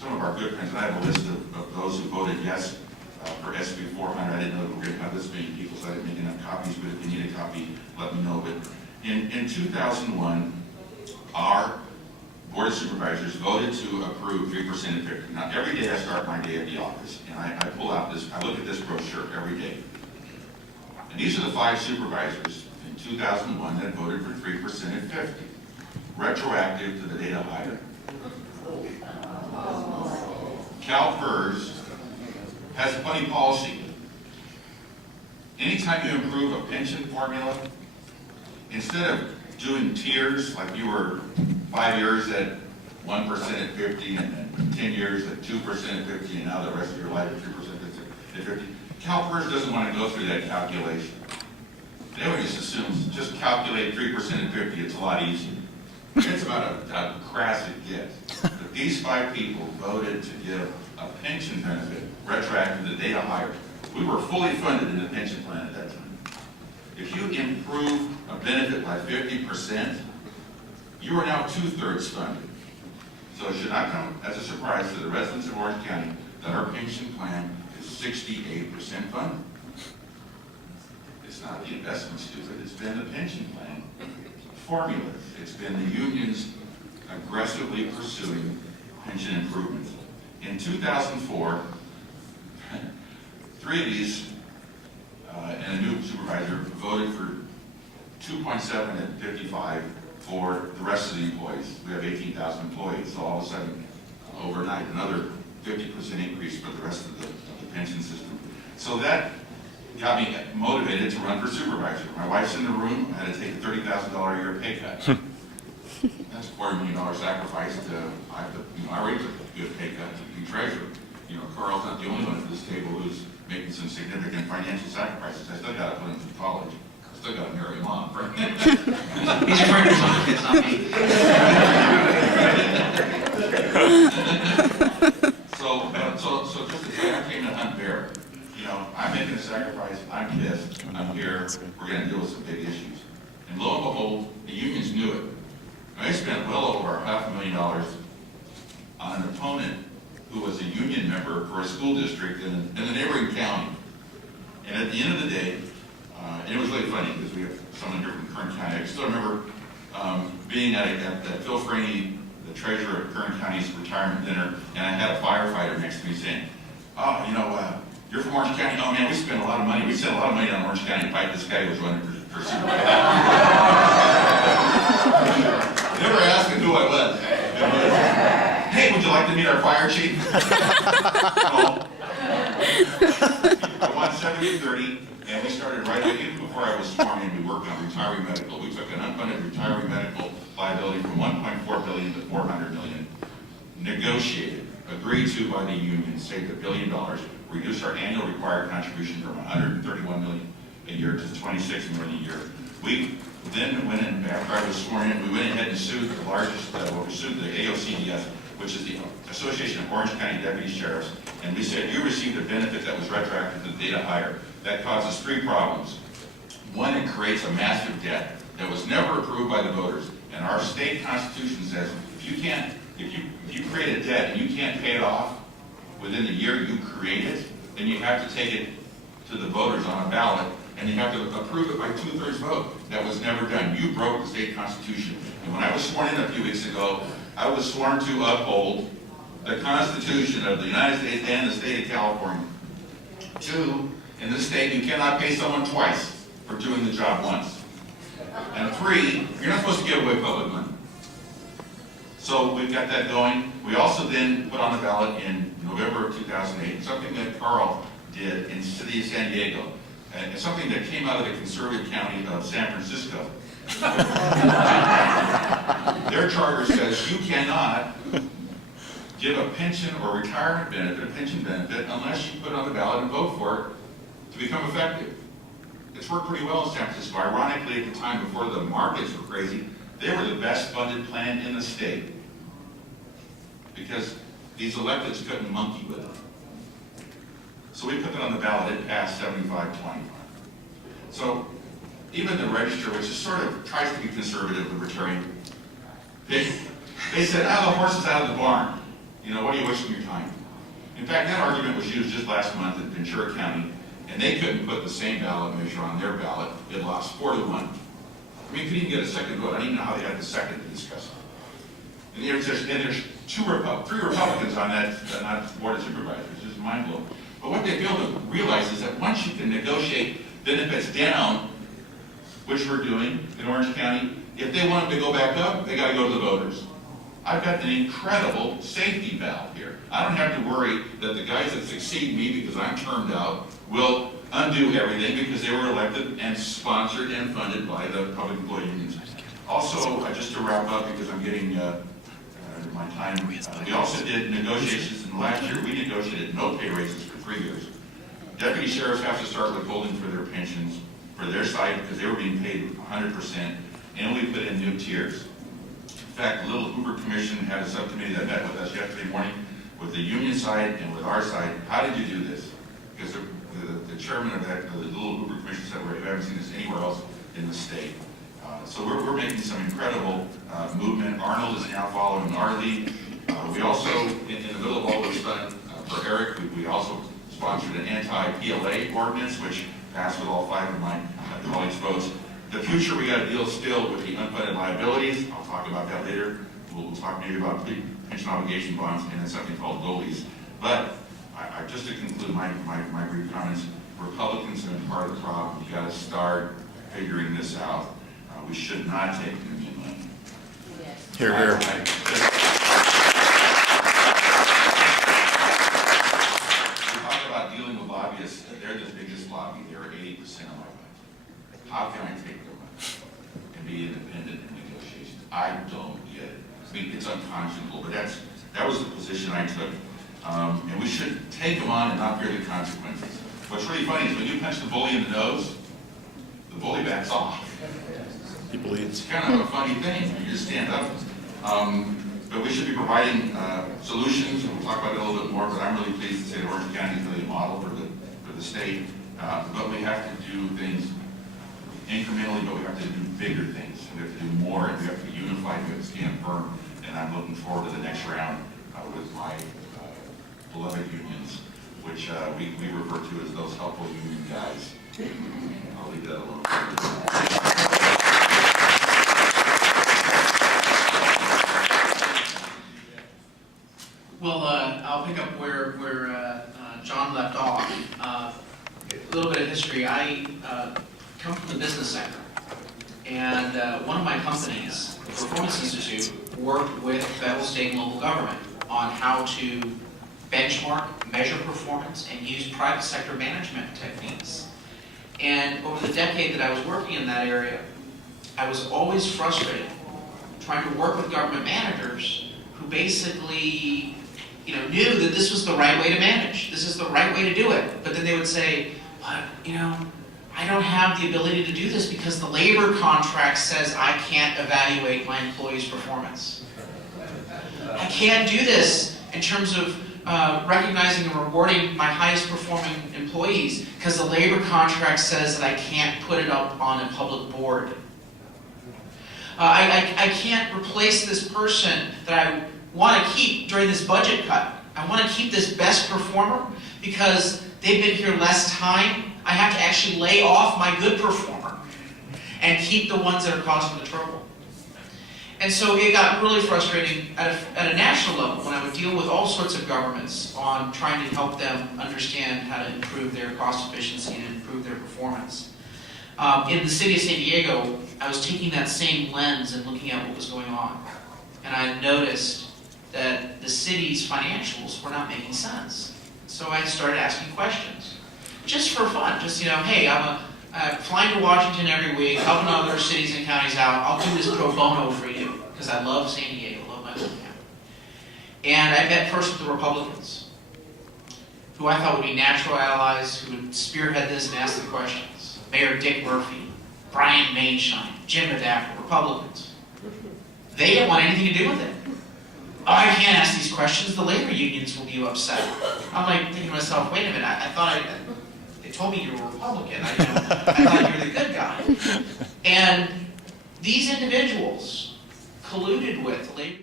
some of our good friends, and I have a list of those who voted yes for SB 400. I didn't know that we were going to have this many people, so I didn't make enough copies, but if you need a copy, let me know. But in 2001, our Board of Supervisors voted to approve 3% and 50. Now, every day I start my day at the office, and I pull out this, I look at this brochure every day. And these are the 5 supervisors in 2001 that voted for 3% and 50, retroactive to the date of hire. CalPERS has a funny policy. Anytime you improve a pension formula, instead of doing tiers, like you were 5 years at 1% at 50, and then 10 years at 2% at 50, and now the rest of your life at 3% at 50, CalPERS doesn't want to go through that calculation. They would just assume, just calculate 3% and 50, it's a lot easier. It's about a crass it gets. But these 5 people voted to give a pension benefit retroactive to the date of hire. We were fully funded in the pension plan at that time. If you improve a benefit by 50%, you are now 2/3 funded. So it should not come as a surprise to the residents of Orange County that our pension plan is 68% funded. It's not the investment stupid, it's been the pension plan formula. It's been the unions aggressively pursuing pension improvements. In 2004, 3 of these and a new supervisor voted for 2.7 and 55 for the rest of the employees. We have 18,000 employees, so all of a sudden, overnight, another 50% increase for the rest of the pension system. So that got me motivated to run for supervisor. My wife's in the room. I had to take a $30,000 a year pay cut. That's a $250,000 sacrifice. I already took a good pay cut to be treasurer. Carl's not the only one at this table who's making some significant financial sacrifices. I still got to put him through college. I still got to marry a mom, right? He's referring to some kids, not me. So just to say, I came to hunt bear. I'm making a sacrifice. I'm pissed. I'm here. We're going to deal with some big issues. And lo and behold, the unions knew it. I spent well over $500,000 on an opponent who was a union member for a school district in the neighboring county. And at the end of the day, and it was really funny because we have someone here from Kern County. I still remember being at Phil Franey, the treasurer of Kern County's retirement dinner, and I had a firefighter next to me saying, "Oh, you're from Orange County? Oh man, we spent a lot of money. We spent a lot of money on Orange County to fight this guy who was running for supervisor." Never asking who I was. Hey, would you like to meet our fire chief? No. I won 70-30, and we started right away. Even before I was sworn in, we worked on retiree medical. We took an unfunded retiree medical liability from $1.4 billion to $400 million, negotiated, agreed to by the union, saved $1 billion, reduced our annual required contribution from $131 million a year to $26 million a year. We then went in, after I was sworn in, we went ahead and sued the largest, we sued the AOCDS, which is the Association of Orange County Deputy Sheriffs, and we said, you received a benefit that was retroactive to the date of hire. That causes 3 problems. One, it creates a massive debt that was never approved by the voters, and our state constitution says, if you create a debt and you can't pay it off within the year you create it, then you have to take it to the voters on a ballot, and you have to approve it by 2/3 vote. That was never done. You broke the state constitution. And when I was sworn in a few weeks ago, I was sworn to uphold the Constitution of the United States and the state of California. 2, in this state, you cannot pay someone twice for doing the job once. And 3, you're not supposed to give away public money. So we've got that going. We also then put on the ballot in November of 2008 something that Carl did in the city of San Diego, and it's something that came out of the conservative county of San Francisco. Their charter says you cannot give a pension or retirement benefit, a pension benefit, unless you put it on the ballot and vote for it to become effective. It's worked pretty well in San Francisco. Ironically, at the time before the markets were crazy, they were the best funded plan in the state because these electeds couldn't monkey with it. So we put that on the ballot. It passed 75-25. So even the Register, which is sort of tries to be conservative libertarian, they said, the horse is out of the barn. You know, what are you wasting your time? In fact, that argument was used just last month in Ventura County, and they couldn't put the same ballot measure on their ballot. It lost 4-1. I mean, couldn't even get a second vote. I don't even know how they had the second to discuss it. And there's 3 Republicans on that board of supervisors. It's just mind blowing. But what they fail to realize is that once you can negotiate benefits down, which we're doing in Orange County, if they want them to go back up, they got to go to the voters. I've got an incredible safety valve here. I don't have to worry that the guys that succeed me because I'm termed out will undo everything because they were elected and sponsored and funded by the public employee unions. Also, just to wrap up because I'm getting my time, we also did negotiations, and last year we negotiated no pay raises for 3 years. Deputy sheriffs have to start withholding for their pensions for their side because they were being paid 100%, and we put in new tiers. In fact, the Little Hoover Commission had a subcommittee that met with us yesterday morning with the union side and with our side. How did you do this? Because the chairman of that, the Little Hoover Commission said we haven't seen this anywhere else in the state. So we're making some incredible movement. Arnold is now following our lead. We also, in the middle of all this done for Eric, we also sponsored an anti-PLA ordinance, which passed with all 5 of my colleagues' votes. The future, we got to deal still with the unfunded liabilities. I'll talk about that later. We'll talk maybe about the pension obligation bonds and then something called goalies. But just to conclude my brief comments, Republicans have been part of the problem. You got to start figuring this out. We should not take union money. Yes. Hear, hear. We talk about dealing with lobbyists. They're the biggest lobby. They're 80% of my budget. How can I take their money and be independent in negotiations? I don't get it. I mean, it's unconscionable, but that was the position I took. And we should take them on and not fear the consequences. What's really funny is when you punch the bully in the nose, the bully backs off. He bleeds. It's kind of a funny thing. You just stand up. But we should be providing solutions, and we'll talk about it a little bit more, but I'm really pleased to say that Orange County is really a model for the state. But we have to do things incrementally, but we have to do bigger things. And we have to do more, and we have to be unified, we have to stand firm. And I'm looking forward to the next round with my beloved unions, which we refer to as those helpful union guys. I'll leave that alone. Well, I'll pick up where John left off. A little bit of history. I come from the business sector, and one of my companies, the Performance Institute, worked with federal, state, and local government on how to benchmark, measure performance, and use private sector management techniques. And over the decade that I was working in that area, I was always frustrated trying to work with government managers who basically knew that this was the right way to manage. This is the right way to do it. But then they would say, but, I don't have the ability to do this because the labor contract says I can't evaluate my employees' performance. I can't do this in terms of recognizing and rewarding my highest performing employees because the labor contract says that I can't put it up on a public board. I can't replace this person that I want to keep during this budget cut. I want to keep this best performer because they've been here less time. I have to actually lay off my good performer and keep the ones that are causing the trouble. And so it got really frustrating at a national level when I would deal with all sorts of governments on trying to help them understand how to improve their cost efficiency and improve their performance. In the city of San Diego, I was taking that same lens and looking at what was going on. And I noticed that the city's financials were not making sense. So I started asking questions, just for fun. Just, hey, I'm flying to Washington every week, helping other cities and counties out. I'll do this pro bono for you, because I love San Diego, love my hometown. And I met first with the Republicans, who I thought would be natural allies, who would spearhead this and ask the questions. Mayor Dick Murphy, Brian Mainshine, Jim Adaffer, Republicans. They didn't want anything to do with it. Oh, I can't ask these questions. The labor unions will be upset. I'm like thinking to myself, wait a minute, I thought they told me you were a Republican. I thought you were the good guy. And these individuals colluded with labor